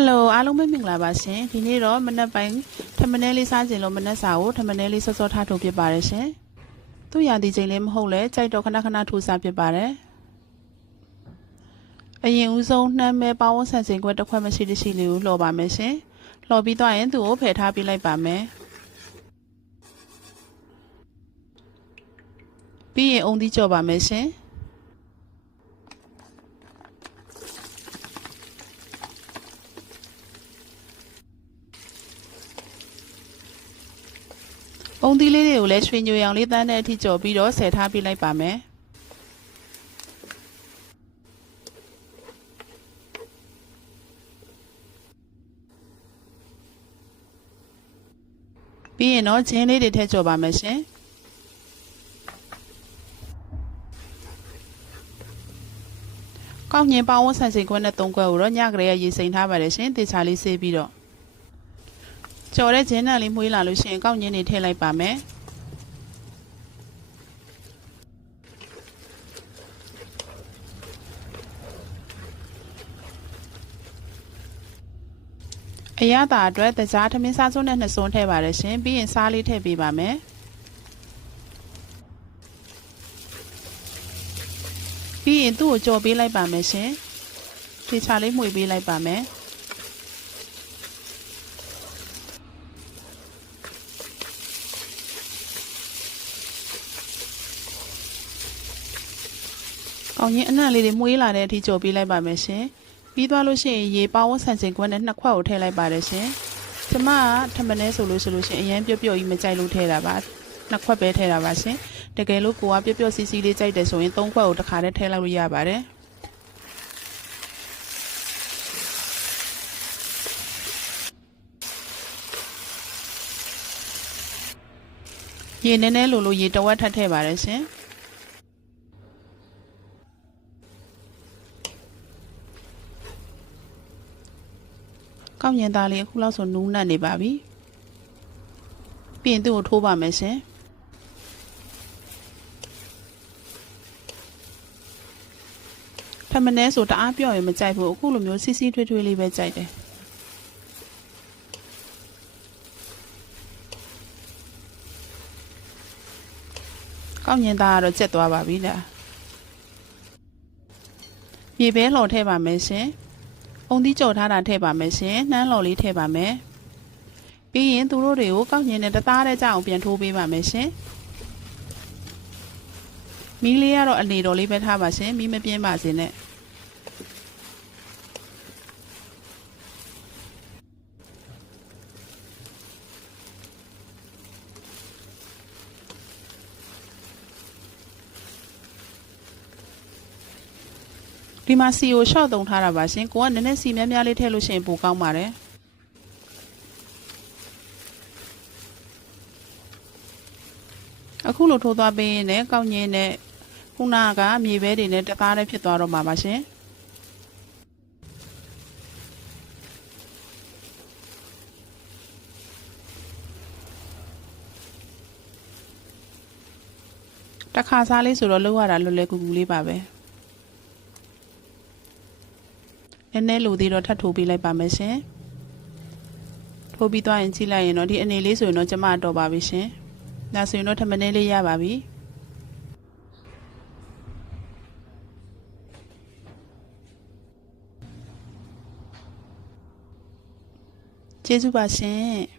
Hello အားလုံးပဲမင်္ဂလာပါရှင်ဒီနေ့တော့မနက်ပိုင်းထမင်းလေးစားခြင်းလို့မနက်စာကိုထမင်းလေးစောစောထားထုတ်ဖြစ်ပါတယ်ရှင်သူ့ရာသီချိန်လေးမဟုတ်လဲကြိုက်တော့ခဏခဏထိုးစားဖြစ်ပါတယ်အရင်ဦးဆုံးနှမ်းမဲပေါင်းဆန်စင်ခွက်တစ်ခွက်မရှိတရှိလေးကိုလှော်ပါမယ်ရှင်လှော်ပြီးတော့ရင်သူ့ကိုဖယ်ထားပြလိုက်ပါမယ်ပြီးရင်အုံသီးကြော်ပါမယ်ရှင်အုံသီးလေးတွေကိုလည်းရွှေညိုရောင်လေးတန်းတဲ့အထိကြော်ပြီးတော့ဆယ်ထားပြလိုက်ပါမယ်ပြီးရင်တော့ဂျင်းလေးတွေထည့်ကြော်ပါမယ်ရှင်ကောက်ညင်ပေါင်းဝဆန်စင်ခွက်နဲ့3ခွက်ကိုတော့ညကလေးရေစိမ်ထားပါတယ်ရှင်တေချာလေးဆေးပြီးတော့ကြော်တဲ့ဂျင်းနဲ့လေးမွှေးလာလို့ရှိရင်ကောက်ညင်တွေထည့်လိုက်ပါမယ်အရသာအတွက်တကြားထမင်းစားစုံနဲ့2စွန်းထည့်ပါတယ်ရှင်ပြီးရင်စားလေးထည့်ပေးပါမယ်ပြီးရင်သူ့ကိုကြော်ပေးလိုက်ပါမယ်ရှင်ထေချာလေးမှွေပေးလိုက်ပါမယ်ကောင်းရင်အနံ့လေးတွေမှွေးလာတဲ့အထိကြော်ပေးလိုက်ပါမယ်ရှင်ပြီးသွားလို့ရှိရင်ရေပေါင်းဆန်စင်ခွက်နဲ့2ခွက်ကိုထည့်လိုက်ပါတယ်ရှင်ကျမကထမင်းနဲ့ဆိုလို့ရှိရင်အရင်ပျော့ပျော့ကြီးမကြိုက်လို့ထည့်တာပါ2ခွက်ပဲထည့်တာပါရှင်တကယ်လို့ကိုကပျော့ပျော့စီစီလေးကြိုက်တယ်ဆိုရင်3ခွက်ကိုတစ်ခါတည်းထည့်လိုက်လို့ရပါတယ်ရေနည်းနည်းလိုရေတဝက်ထပ်ထည့်ပါတယ်ရှင်ကောက်ညင်သားလေးအခုလောက်ဆိုနူးနတ်နေပါပြီပြီးရင်သူ့ကိုထိုးပါမယ်ရှင်ထမင်းနဲ့ဆိုတအားပြော့ရင်မကြိုက်ဘူးအခုလိုမျိုးစီစီထွေးထွေးလေးပဲကြိုက်တယ်ကောက်ညင်သားကတော့ကျက်သွားပါပြီလားရေပဲလှော်ထည့်ပါမယ်ရှင်အုံသီးကြော်ထားတာထည့်ပါမယ်ရှင်နှမ်းလော်လေးထည့်ပါမယ်ပြီးရင်သူတို့တွေကိုကောက်ညင်နဲ့တသားတည်းကြအောင်ပြန်ထိုးပေးပါမယ်ရှင်မီးလေးကတော့အနေတော်လေးပဲထားပါရှင်မီးမပြင်းပါစေနဲ့ဒီမှာစီကိုရှော့သုံးထားတာပါရှင်ကိုကနည်းနည်းစီများများလေးထည့်လို့ရှိရင်ပိုကောင်းပါတယ်အခုလိုထိုးသွားပေးရင်လည်းကောက်ညင်းနဲ့ခုနကမြေပဲတွေနဲ့တသားတည်းဖြစ်သွားတော့မှာပါရှင်တစ်ခါစားလေးဆိုတော့လောက်ရတာလွယ်လွယ်ကူကူလေးပါပဲနည်းနည်းလိုသေးတော့ထပ်ထိုးပေးလိုက်ပါမယ်ရှင်ထိုးပြီးသွားရင်ကြည့်လိုက်ရင်တော့ဒီအနေလေးဆိုရင်တော့ကျမတော်ပါပြီရှင်ဒါဆိုရင်တော့ထမင်းလေးရပါပြီကျေးဇူးပါရှင်